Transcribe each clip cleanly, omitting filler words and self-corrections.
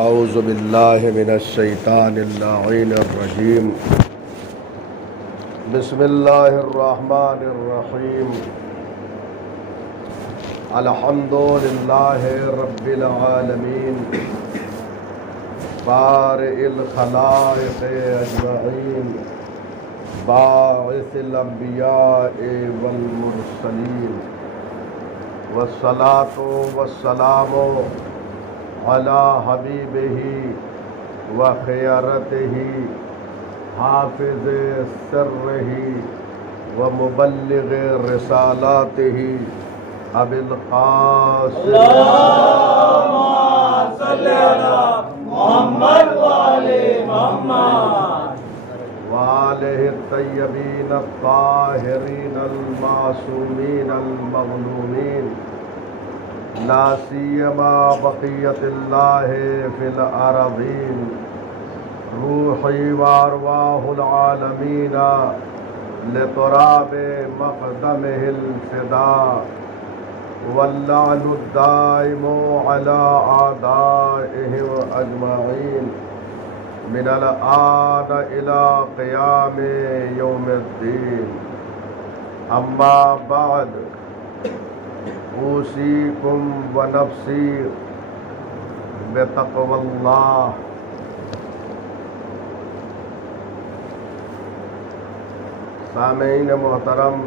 اعوذ باللہ من الشیطان اللعین الرجیم بسم اللہ الرحمن الرحیم الحمد للہ رب العالمین بارئ الخلائق اجمعین باعث الانبیاء والمرسلین والصلاة والسلام علی حبیبہ وخیرتہ حافظ سرہ ومبلغ رسالاتہ ابی القاسم اللہم صلی علی محمد وآل محمد وآلہ الطیبین الطاہرین المعصومین المظلومین لا سیما بقیت اللہ فی الارضین روحی وارواح العالمین لتراب مقدمہ الفداء واللعن الدائم علی اعدائهم اجمعین من الآن الى قیام یوم الدین اما بعد اوصیکم ونفسی بتقوی اللہ سامعین محترم،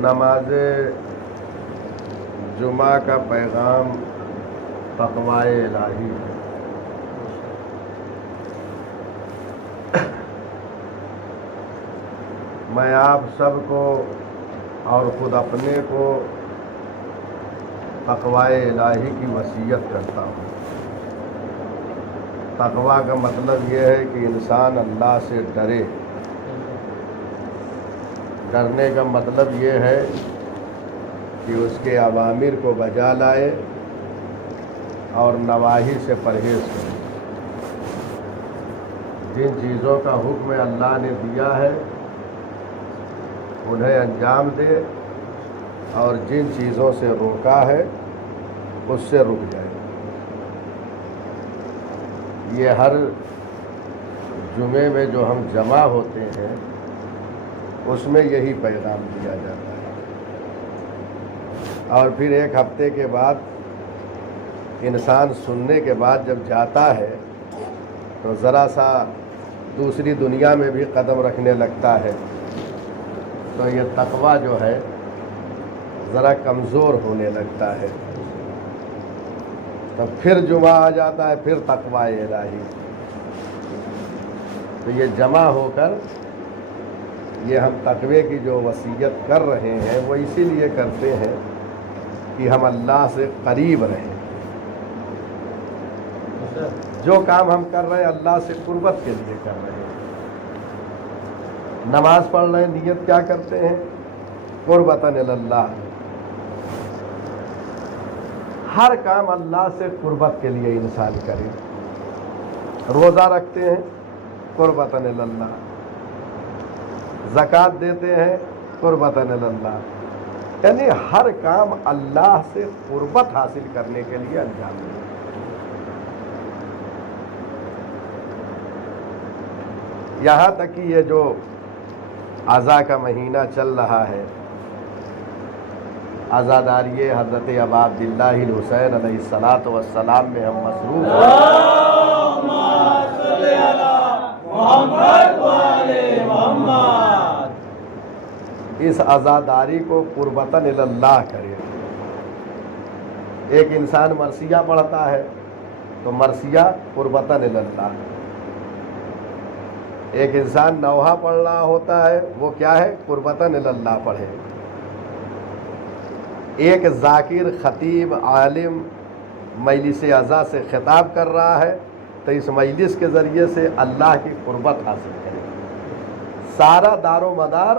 نماز جمعہ کا پیغام تقوی الہی ہے۔ میں آپ سب کو اور خود اپنے کو تقوی الہی کی وصیت کرتا ہوں۔ تقوی کا مطلب یہ ہے کہ انسان اللہ سے ڈرے۔ ڈرنے کا مطلب یہ ہے کہ اس کے اوامر کو بجا لائے اور نواہی سے پرہیز کرے۔ جن چیزوں کا حکم اللہ نے دیا ہے انہیں انجام دے، اور جن چیزوں سے روکا ہے اس سے رک جائے۔ یہ ہر جمعے میں جو ہم جمع ہوتے ہیں اس میں یہی پیغام دیا جاتا ہے، اور پھر ایک ہفتے کے بعد انسان سننے کے بعد جب جاتا ہے تو ذرا سا دوسری دنیا میں بھی قدم رکھنے لگتا ہے، تو یہ تقوی جو ہے ذرا کمزور ہونے لگتا ہے۔ تو پھر جمعہ آ جاتا ہے، پھر تقوی الہی۔ تو یہ جمع ہو کر یہ ہم تقوی کی جو وصیت کر رہے ہیں وہ اسی لیے کرتے ہیں کہ ہم اللہ سے قریب رہیں۔ جو کام ہم کر رہے ہیں اللہ سے قربت کے لیے کر رہے ہیں۔ نماز پڑھ رہے ہیں، نیت کیا کرتے ہیں؟ قربتاً اللہ۔ ہر کام اللہ سے قربت کے لیے انسان کرے۔ روزہ رکھتے ہیں، قربتاً اللہ۔ زکوٰۃ دیتے ہیں، قربتاً اللہ۔ یعنی ہر کام اللہ سے قربت حاصل کرنے کے لیے انجام دیں۔ یہاں تک کہ یہ جو عزا کا مہینہ چل رہا ہے، عزاداری حضرت ابا عبداللہ الحسین علیہ السلام میں ہم مصروف ہیں۔ اللہم صلی علی محمد وآل محمد۔ اس عزاداری کو قربتاً اللہ کرے۔ ایک انسان مرثیہ پڑھتا ہے تو مرثیہ قربتاً اللہ۔ ایک انسان نوحہ پڑھ رہا ہوتا ہے، وہ کیا ہے؟ قربتاً اللہ پڑھے۔ ایک ذاکر، خطیب، عالم مجلس عزا سے خطاب کر رہا ہے تو اس مجلس کے ذریعے سے اللہ کی قربت حاصل کرے۔ سارا دار و مدار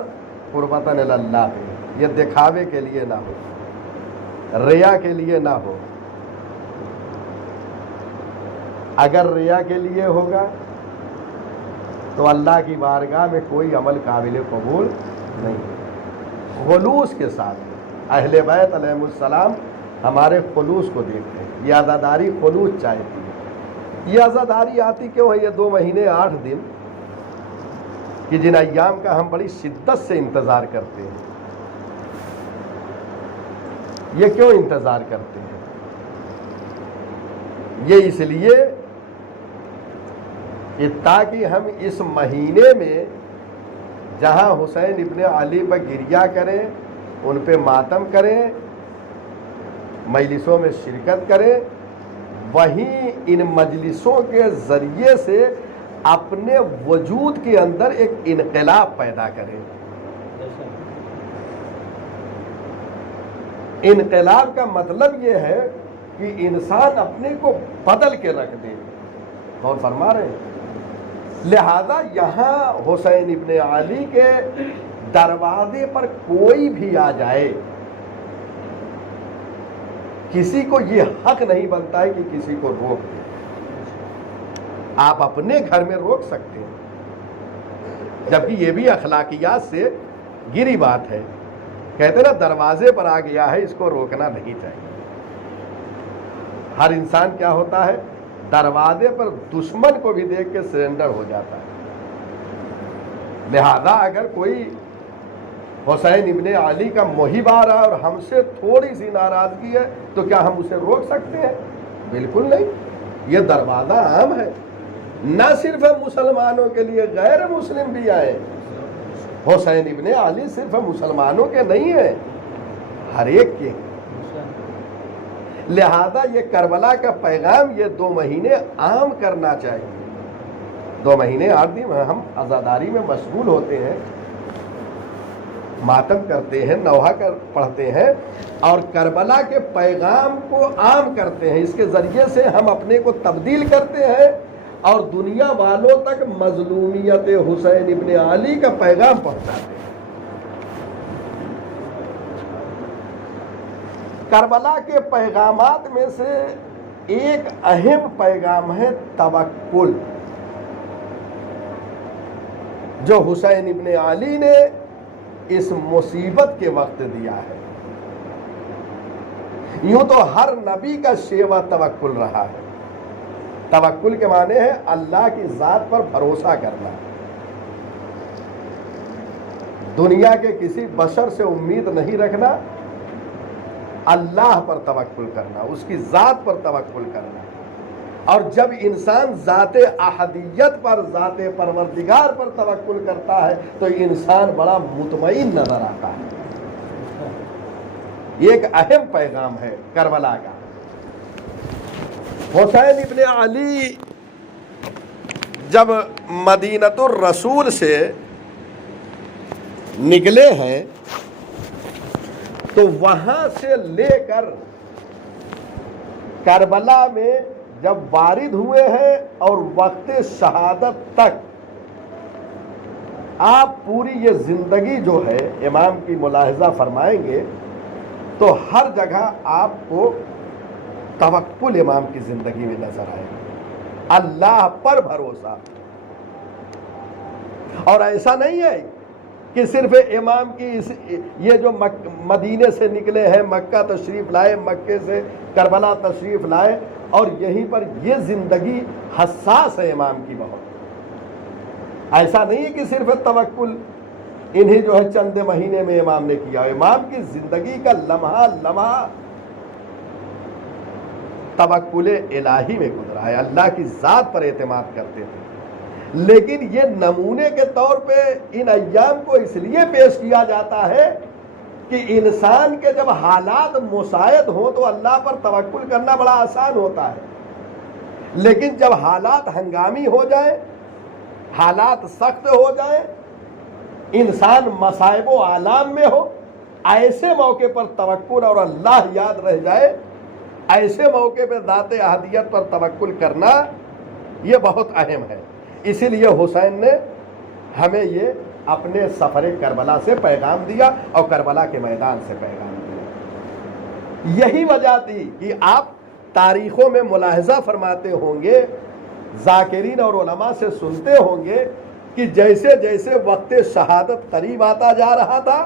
قربتاً اللہ پہ، یہ دکھاوے کے لیے نہ ہو، ریا کے لیے نہ ہو۔ اگر ریا کے لیے ہوگا تو اللہ کی بارگاہ میں کوئی عمل قابل قبول نہیں۔ خلوص کے ساتھ اہل بیت علیہ السلام ہمارے خلوص کو دیکھتے ہیں. یہ عزاداری خلوص چاہتی ہے. یہ عزاداری آتی کیوں ہے؟ یہ 2 مہینے 8 دن کہ جن ایام کا ہم بڑی شدت سے انتظار کرتے ہیں. یہ کیوں انتظار کرتے ہیں؟ یہ اس لیے کہ تاکہ ہم اس مہینے میں جہاں حسین ابن علی پر گریہ کریں، ان پہ ماتم کریں، مجلسوں میں شرکت کریں، وہیں ان مجلسوں کے ذریعے سے اپنے وجود کے اندر ایک انقلاب پیدا کریں. انقلاب کا مطلب یہ ہے کہ انسان اپنے کو بدل کے رکھ دے. اور فرما رہے ہیں لہذا یہاں حسین ابن علی کے دروازے پر کوئی بھی آ جائے، کسی کو یہ حق نہیں بنتا ہے کہ کسی کو روک دے. آپ اپنے گھر میں روک سکتے ہیں، جبکہ یہ بھی اخلاقیات سے گری بات ہے. کہتے نا دروازے پر آ گیا ہے، اس کو روکنا نہیں چاہیے. ہر انسان کیا ہوتا ہے؟ دروازے پر دشمن کو بھی دیکھ کے سرنڈر ہو جاتا ہے. لہذا اگر کوئی حسین ابن علی کا محب آ رہا ہے اور ہم سے تھوڑی سی ناراضگی ہے تو کیا ہم اسے روک سکتے ہیں؟ بالکل نہیں. یہ دروازہ عام ہے، نہ صرف مسلمانوں کے لیے، غیر مسلم بھی آئے. حسین ابن علی صرف مسلمانوں کے نہیں ہیں، ہر ایک کے. لہذا یہ کربلا کا پیغام یہ 2 مہینے عام کرنا چاہیے. 2 مہینے 8 دن ہم عزاداری میں مشغول ہوتے ہیں، ماتم کرتے ہیں، نوحہ پڑھتے ہیں اور کربلا کے پیغام کو عام کرتے ہیں. اس کے ذریعے سے ہم اپنے کو تبدیل کرتے ہیں اور دنیا والوں تک مظلومیت حسین ابن علی کا پیغام پہنچاتے ہیں. کربلا کے پیغامات میں سے ایک اہم پیغام ہے توکل، جو حسین ابن علی نے اس مصیبت کے وقت دیا ہے. یوں تو ہر نبی کا شیوہ توکل رہا ہے. توکل کے معنی ہے اللہ کی ذات پر بھروسہ کرنا، دنیا کے کسی بشر سے امید نہیں رکھنا، اللہ پر توکل کرنا، اس کی ذات پر توکل کرنا. اور جب انسان ذات احدیت پر، ذات پروردگار پر توکل کرتا ہے تو انسان بڑا مطمئن نظر آتا ہے. یہ ایک اہم پیغام ہے کربلا کا. حسین ابن علی جب مدینۃ الرسول سے نکلے ہیں تو وہاں سے لے کر کربلا میں جب وارد ہوئے ہیں اور وقت شہادت تک آپ پوری یہ زندگی جو ہے امام کی ملاحظہ فرمائیں گے تو ہر جگہ آپ کو توکل امام کی زندگی میں نظر آئے گا، اللہ پر بھروسہ. اور ایسا نہیں ہے کہ صرف امام کی یہ جو مدینے سے نکلے ہیں، مکہ تشریف لائے، مکے سے کربلا تشریف لائے اور یہیں پر یہ زندگی حساس ہے امام کی بہت. ایسا نہیں ہے کہ صرف توکل انہیں جو ہے چند مہینے میں امام نے کیا. امام کی زندگی کا لمحہ لمحہ توکل الہی میں گزرا ہے، اللہ کی ذات پر اعتماد کرتے تھے. لیکن یہ نمونے کے طور پہ ان ایام کو اس لیے پیش کیا جاتا ہے کہ انسان کے جب حالات مساعد ہوں تو اللہ پر توکل کرنا بڑا آسان ہوتا ہے. لیکن جب حالات ہنگامی ہو جائیں، حالات سخت ہو جائیں، انسان مصائب و آلام میں ہو، ایسے موقع پر توکل اور اللہ یاد رہ جائے، ایسے موقع پہ ذات احدیت پر توکل کرنا یہ بہت اہم ہے. اسی لیے حسین نے ہمیں یہ اپنے سفر کربلا سے پیغام دیا اور کربلا کے میدان سے پیغام دیا. یہی وجہ تھی کہ آپ تاریخوں میں ملاحظہ فرماتے ہوں گے، ذاکرین اور علماء سے سنتے ہوں گے کہ جیسے جیسے وقت شہادت قریب آتا جا رہا تھا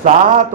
7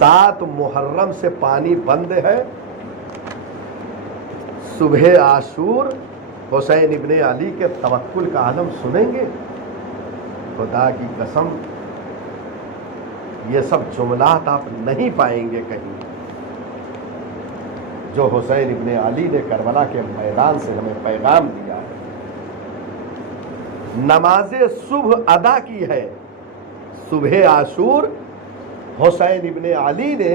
7 محرم سے پانی بند ہے. صبح عاشور حسین ابن علی کے توکل کا عالم سنیں گے. خدا کی قسم یہ سب جملات آپ نہیں پائیں گے کہیں جو حسین ابن علی نے کربلا کے میدان سے ہمیں پیغام دیا ہے. نماز صبح ادا کی ہے. صبح عاشور حسین ابن علی نے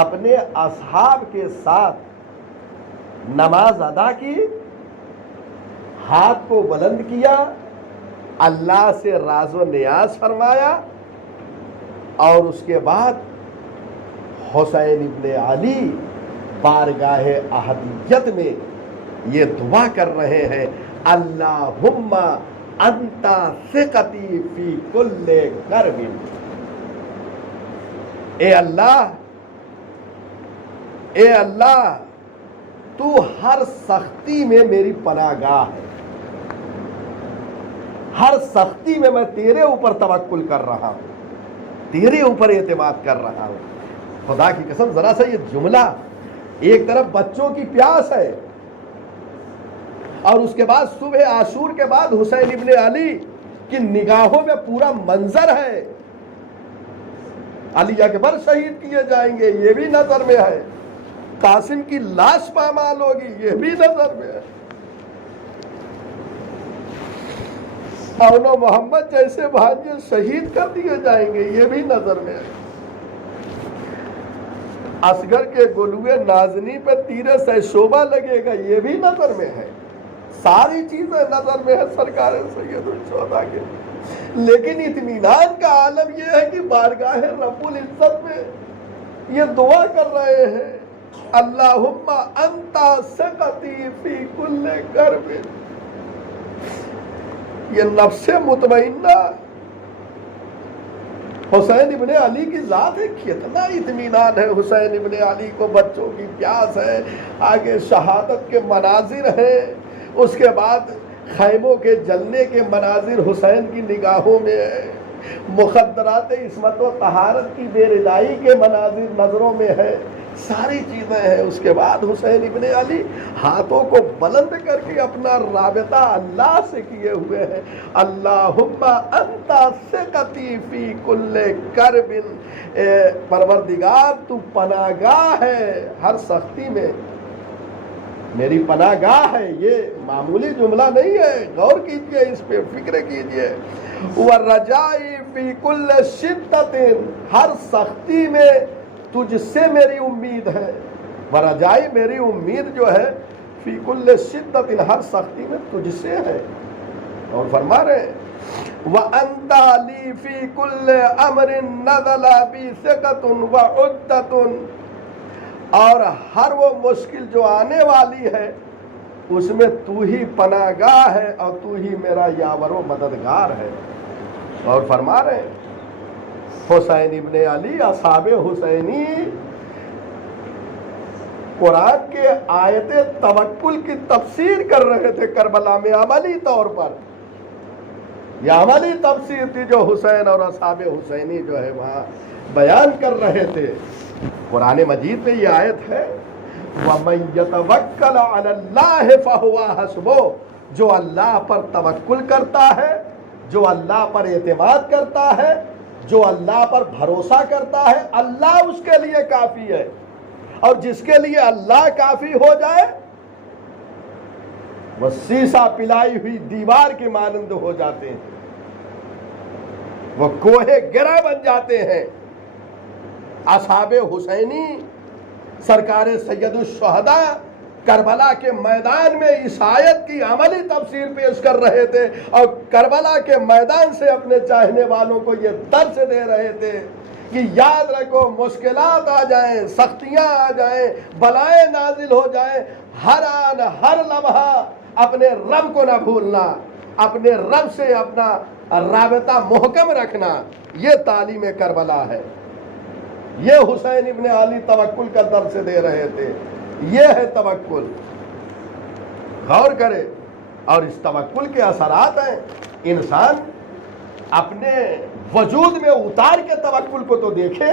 اپنے اصحاب کے ساتھ نماز ادا کی, ہاتھ کو بلند کیا, اللہ سے راز و نیاز فرمایا, اور اس کے بعد حسین ابن علی بارگاہ احدیت میں یہ دعا کر رہے ہیں, اللہم انت ثقتی فی کل کرب. اے اللہ تو ہر سختی میں میری پناہ گاہ ہے. ہر سختی میں میں تیرے اوپر توکل کر رہا ہوں, تیرے اوپر اعتماد کر رہا ہوں. خدا کی قسم ذرا سا یہ جملہ, ایک طرف بچوں کی پیاس ہے اور اس کے بعد صبح عاشور کے بعد حسین ابن علی کی نگاہوں میں پورا منظر ہے. علی اکبر شہید کیے جائیں گے, یہ بھی نظر میں ہے. قاسم کی لاش پامال ہوگی, یہ بھی نظر میں ہے. اور محمد جیسے بھانجے شہید کر دیے جائیں گے, یہ بھی نظر میں ہے. اصغر کے گلوے نازنی پہ تیرے سے شعبہ لگے گا, یہ بھی نظر میں ہے. ساری چیزیں نظر میں ہے سرکار سید الشہداء کے. لیکن اطمینان کا عالم یہ ہے کہ بارگاہ رب العزت میں یہ دعا کر رہے ہیں, اللہم انت ثقتی فی کل کرب. یہ نفس مطمئنہ حسین ابن علی کی ذات ہے. کتنا اطمینان ہے حسین ابن علی کو, بچوں کی پیاس ہے, آگے شہادت کے مناظر ہیں, اس کے بعد خیموں کے جلنے کے مناظر حسین کی نگاہوں میں ہے, مخدرات عصمت و طہارت کی بے رضائی کے مناظر نظروں میں ہے, ساری چیزیں ہیں. اس کے بعد حسین ابن علی ہاتھوں کو بلند کر کے اپنا رابطہ اللہ سے کیے ہوئے ہیں, اللہم انت ثقتی فی کل کرب. پروردگار تو پناہ گاہ ہے ہر سختی میں, میری پناہ گاہ ہے. یہ معمولی جملہ نہیں ہے, غور کیجئے اس پہ, فکر کیجئے. وَالرَّجَاءِ فِي كُلِّ شِدَّةٍ, ہر سختی میں تجھ سے میری امید ہے. وَرَجَاءِ میری امید جو ہے, فی کل شدت, ہر سختی میں تجھ سے ہے. اور فرما رہے ہیں وَأَنْتَ لِي فِي كُلِّ أَمْرٍ نَزَلَ بِي ثِقَةٌ وَعُدَّةٌ, اور ہر وہ مشکل جو آنے والی ہے اس میں تو ہی پناہ گاہ ہے اور تو ہی میرا یاور و مددگار ہے. اور فرما رہے ہیں حسین ابن علی اصحاب حسینی قرآن کے آیت توکل کی تفسیر کر رہے تھے کربلا میں, عملی طور پر. یہ عملی تفسیر تھی جو حسین اور اصحاب حسینی جو ہے وہاں بیان کر رہے تھے. قرآن مجید میں یہ آیت ہے وَمَن يَتَوَكَّلَ عَلَى اللَّهِ فَهُوَ حَسْبُهُ, جو اللہ پر توکل کرتا ہے, جو اللہ پر اعتماد کرتا ہے, جو اللہ پر بھروسہ کرتا ہے, اللہ اس کے لیے کافی ہے. اور جس کے لیے اللہ کافی ہو جائے وہ سیسا پلائی ہوئی دیوار کے مانند ہو جاتے ہیں, وہ کوہ گرا بن جاتے ہیں. اصحاب حسینی سرکار سید الشہداء کربلا کے میدان میں اس آیت کی عملی تفسیر پیش کر رہے تھے اور کربلا کے میدان سے اپنے چاہنے والوں کو یہ درس دے رہے تھے کہ یاد رکھو, مشکلات آ جائیں, سختیاں آ جائیں, بلائیں نازل ہو جائیں, ہر آن ہر لمحہ اپنے رب کو نہ بھولنا, اپنے رب سے اپنا رابطہ محکم رکھنا. یہ تعلیم کربلا ہے. یہ حسین ابن علی توکل کا درس دے رہے تھے. یہ ہے توکل. غور کرے. اور اس توکل کے اثرات ہیں, انسان اپنے وجود میں اتار کے توکل کو تو دیکھے.